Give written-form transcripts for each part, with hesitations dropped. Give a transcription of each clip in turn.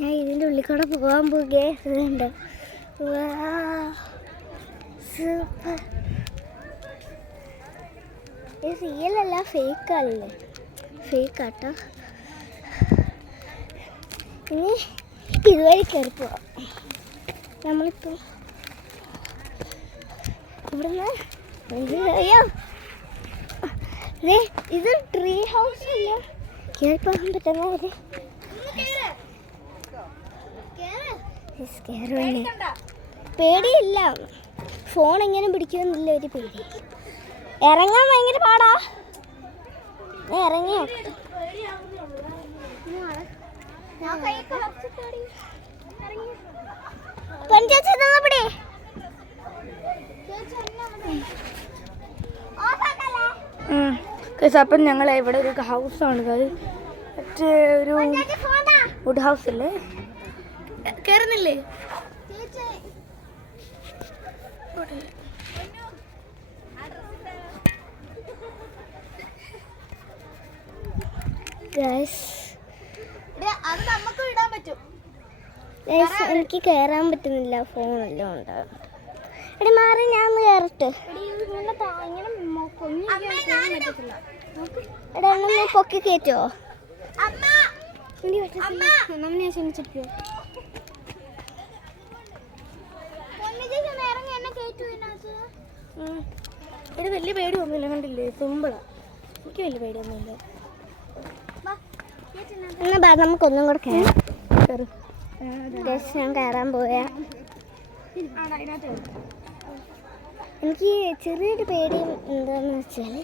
ഞാൻ ഇതിൻ്റെ ഉള്ളിൽ കൂടെ പോകാൻ പോകുന്നുണ്ട്. സൂപ്പർ. ഇത് റിയലല്ല, ഫേക്കല്ലേ? ഫേക്കാട്ടോ. ഇനി ഇതുവഴി കയറി പോവാം. നമ്മളിപ്പോൾ ഇവിടുന്ന് ഇത് ട്രീ ഹൗസ് അല്ല, കയറിപ്പോകാൻ പറ്റുന്നവര് പേടിയില്ല. ഫോൺ എങ്ങനെ പിടിക്കുമെന്നില്ല ഒരു പേടി. ഇറങ്ങാൻ ഭയങ്കര പാടാ. ഇറങ്ങിയോ? അപ്പം ഞങ്ങൾ ഇവിടെ ഒരു ഹൗസാണ്. അത് മറ്റേ ഒരു വുഡ് ഹൗസ് അല്ലേ? കയറുന്നില്ലേ? എനിക്ക് കയറാൻ പറ്റുന്നില്ല, ഫോണെല്ലാം ഉണ്ട്. എടി മാറി, ഞാൻ ഒന്ന് കയറട്ടെ. എടാ ഒന്ന് പൊക്കി കയറ്റോ? ഇത് വലിയ പേടിയൊന്നുമില്ല, കണ്ടില്ലേ? സിമ്പിളാ. എനിക്ക് വലിയ പേടിയൊന്നുമില്ല. എന്നാ നമുക്കൊന്നും കൂടെ കയറാം. ഞാൻ കയറാൻ പോയാ എനിക്ക് ചെറിയൊരു പേടി എന്താന്ന് വെച്ചാൽ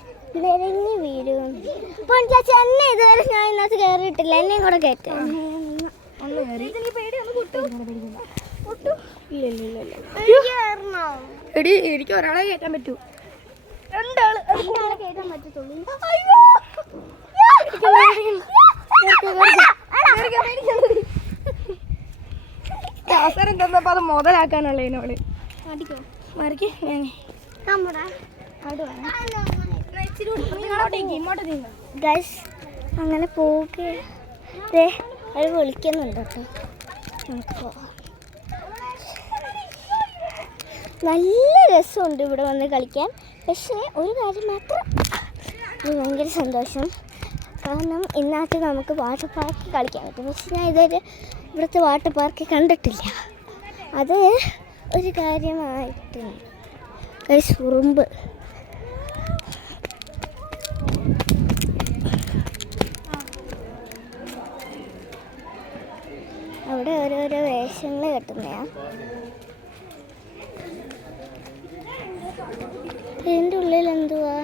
നിരങ്ങി വീഴും. ഇപ്പോൾ ചേച്ചി എന്നെ ഇതുവരെ ഞാൻ ഇന്നത്തെ കയറിയിട്ടില്ല, എന്നെയും കൂടെ കയറ്റാം. എടി എനിക്ക് ഒരാളെ കയറ്റാൻ പറ്റൂ. രണ്ടാളെ കയറ്റാൻ പറ്റത്തുള്ളൂ. അവസരം തന്നപ്പോ അത് മുതലാക്കാനുള്ള എന്നോട് മറിക്ക്. അങ്ങനെ പോകെ അത് വിളിക്കുന്നുണ്ട് കേട്ടോ. നമുക്ക് പോവാം. നല്ല രസമുണ്ട് ഇവിടെ വന്ന് കളിക്കാൻ. പക്ഷേ ഒരു കാര്യം മാത്രം ഭയങ്കര സന്തോഷം, കാരണം ഇന്നത്തെ നമുക്ക് വാട്ടർ പാർക്ക് കളിക്കാൻ പറ്റും. പക്ഷെ ഞാൻ ഇതുവരെ ഇവിടുത്തെ വാട്ടർ പാർക്ക് കണ്ടിട്ടില്ല. അത് ഒരു കാര്യമായിട്ടുണ്ട്. ഉറുമ്പ് അവിടെ ഓരോരോ വേഷങ്ങൾ കെട്ടുന്നയാ. ഇതിൻ്റെ ഉള്ളിൽ എന്തുവാ?